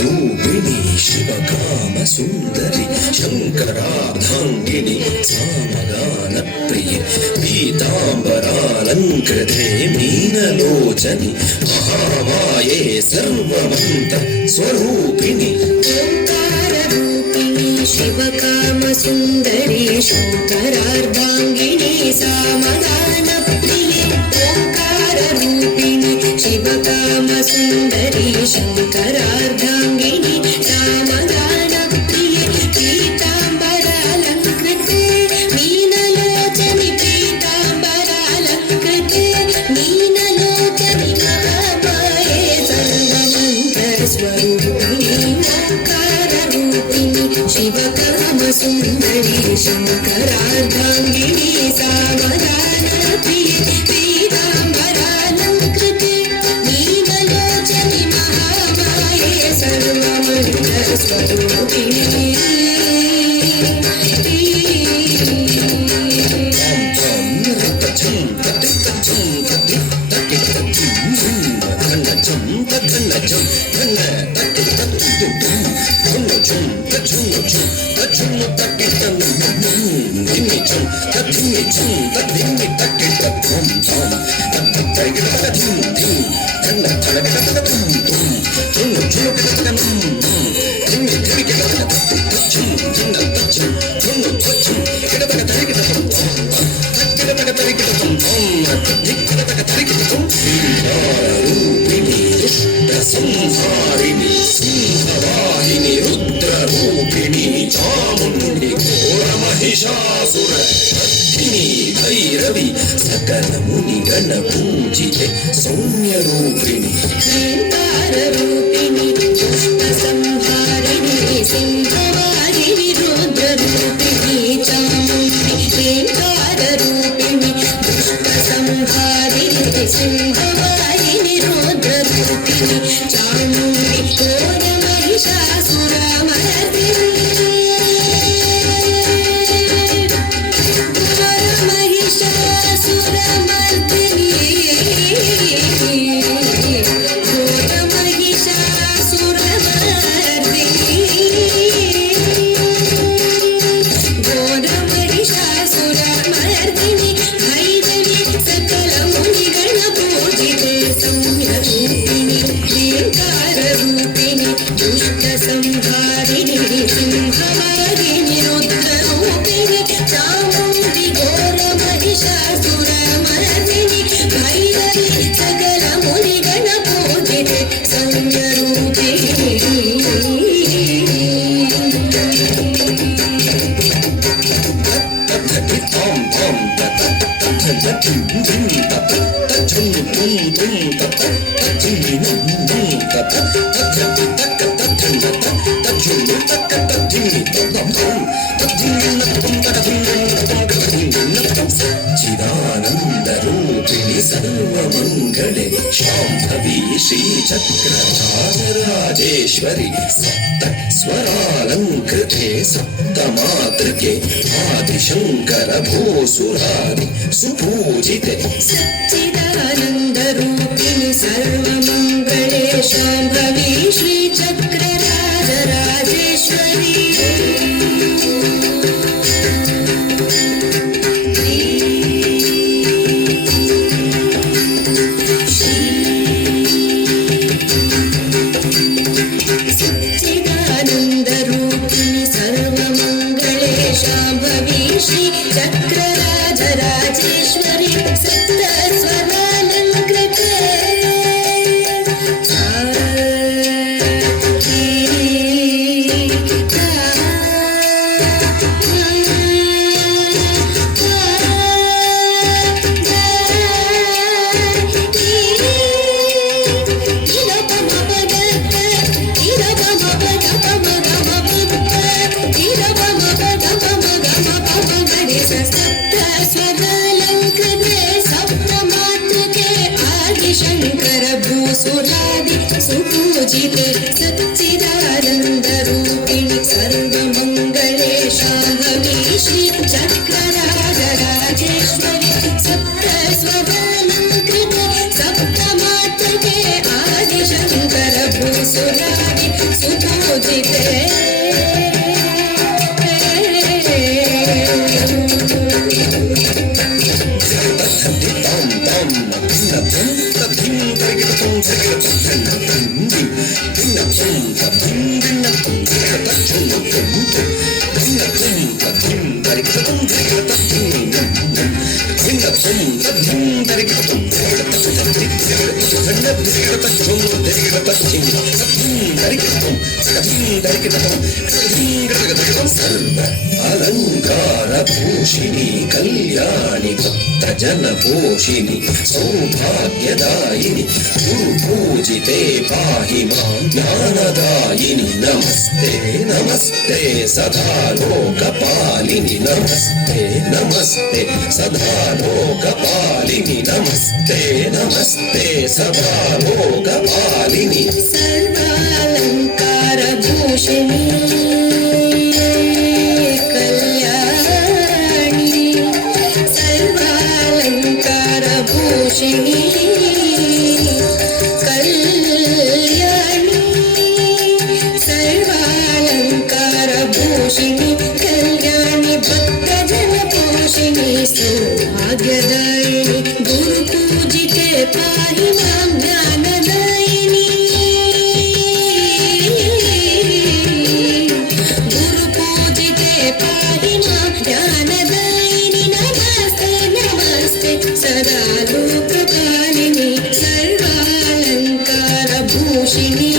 रूपिणी शिवकाम सुंदरी शंकरार्धांगिनी सामगान प्रिय पीतांबरालंकृते मीनलोचनि महामाये सर्वमंत्र स्वरूपिणी ओंकार रूपिणी शिवकाम सुंदरी शंकरार्धांगिनी सामगान प्रिय ओंकार रूपिणी शिवकाम सुंदरी शंकरार्धांगिनी सामगान प्रिय पीतांबरालंकृते मीनलोचनि पीतांबरालंकृते मीनलोचनि महामाये सर्वमंत्र स्वरूपिणी ओंकार रूपिणी शिवकाम सुंदरी शंकरार्धांगिनी सामगान प्रिय पीतांबरालंकृते मीनलोचनि महामाये सर्वमंत्र स्वरूपिणी संहारिणी सिंहवाहिनी रुद्ररूपिणी चामुण्डी घोरमहिषासुर भक्षिणी भैरवी सकल मुनिगण पूजिते सौम्यरूपिणी रूपिणी दुष्ट संहारिणी सिंहवाहिनी रुद्ररूपिणी चामुण्डी रूपिणी दुष्ट संहारिणी सिंहवाहिनी रुद्ररूपिणी चामुण्डी घोरमहिषासुरमर्दिनी चिदानन्दरूपिणि सर्वमङ्गले शाम्भवी श्रीचक्रराजराजेश्वरि सप्त स्वरालङ्कृते सप्तमातृके आदिशङ्कर भूसुरारि सुपूजिते सच्चिदानन्दरूपिणि सर्वमङ्गले शाम्भवी श्रीचक्रराजराजेश्वरि शाम्भवी श्री चक्रराजराजेश्वरी सप्त स्वरालङ्कृते स्वदालङ्कृते सप्तमातृके आदिशङ्कर भूसुरादि सुपूजिते सच्चिदानन्दरूपिणि सर्वमङ्गले शाम्भवी श्री चक्रराजराजेश्वरि सप्तस्वदालङ्कृते सप्तमातृके आदिशङ्कर भूसुरादि सुपूजिते सर्व अलङ्कार भूषिणि कल्याणि भक्तजन पोषिणि सौभाग्यदायिनि गुरुपूजिते पाहि मां ज्ञानदायिनि नमस्ते नमस्ते सदा लोकपालिनि नमस्ते नमस्ते सदा लोकपालिनि नमस्ते नमस्ते सदा लोकपालिनि सर्वालङ्कार भूषिणी कल्याणी सर्वालङ्कार भूषिणी कल्याणी सर्वालङ्कार भूषिणी कल्याणी भक्तजन पोषिणी सौभाग्यदायिनि गुरुपूजिते पाहि मां ज्ञानदायिनि गुरुपूजिते पाहि मां ज्ञानदायिनि नमस्ते नमस्ते सदा लोकपालिनि सर्वालङ्कार भूषिणि